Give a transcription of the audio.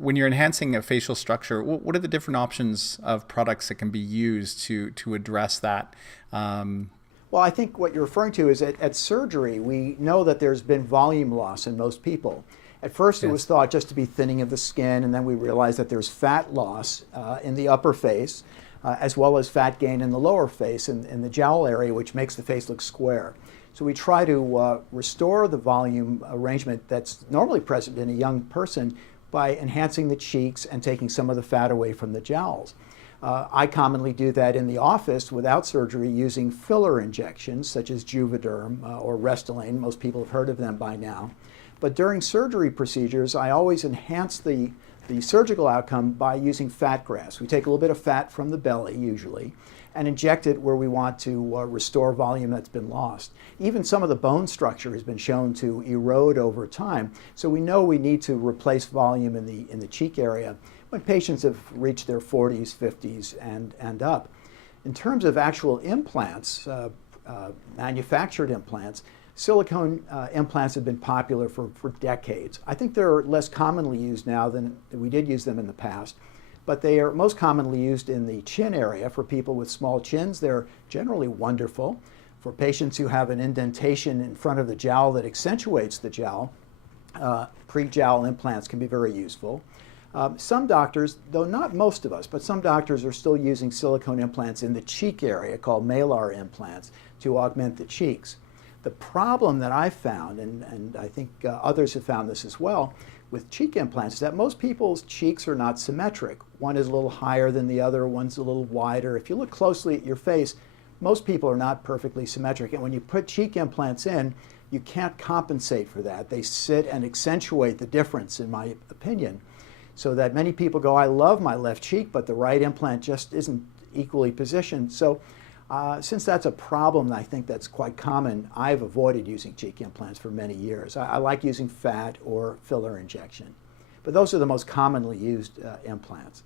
When you're enhancing a facial structure, what are the different options of products that can be used to address that? Well, I think what you're referring to is at surgery, we know that there's been volume loss in most people. At first, it was Yes. thought just to be thinning of the skin, and then we realized that there's fat loss in the upper face, as well as fat gain in the lower face, in the jowl area, which makes the face look square. So we try to restore the volume arrangement that's normally present in a young person by enhancing the cheeks and taking some of the fat away from the jowls. I commonly do that in the office without surgery using filler injections such as Juvederm or Restylane. Most people have heard of them by now. But during surgery procedures, I always enhance the surgical outcome by using fat grafts. We take a little bit of fat from the belly usually and inject it where we want to restore volume that's been lost. Even some of the bone structure has been shown to erode over time, so we know we need to replace volume in the cheek area when patients have reached their 40s, 50s, and up. In terms of actual implants, manufactured implants, silicone implants have been popular for decades. I think they're less commonly used now than we did use them in the past, but they are most commonly used in the chin area for people with small chins. They're generally wonderful. For patients who have an indentation in front of the jowl that accentuates the jowl, pre-jowl implants can be very useful. Some doctors, though not most of us, but some doctors are still using silicone implants in the cheek area called malar implants to augment the cheeks. The problem that I've found, and I think others have found this as well, with cheek implants is that most people's cheeks are not symmetric. One is a little higher than the other, one's a little wider. If you look closely at your face, most people are not perfectly symmetric. And when you put cheek implants in, you can't compensate for that. They sit and accentuate the difference, in my opinion, so that many people go, I love my left cheek, but the right implant just isn't equally positioned. So since that's a problem, I think that's quite common, I've avoided using cheek implants for many years. I like using fat or filler injection. But those are the most commonly used implants.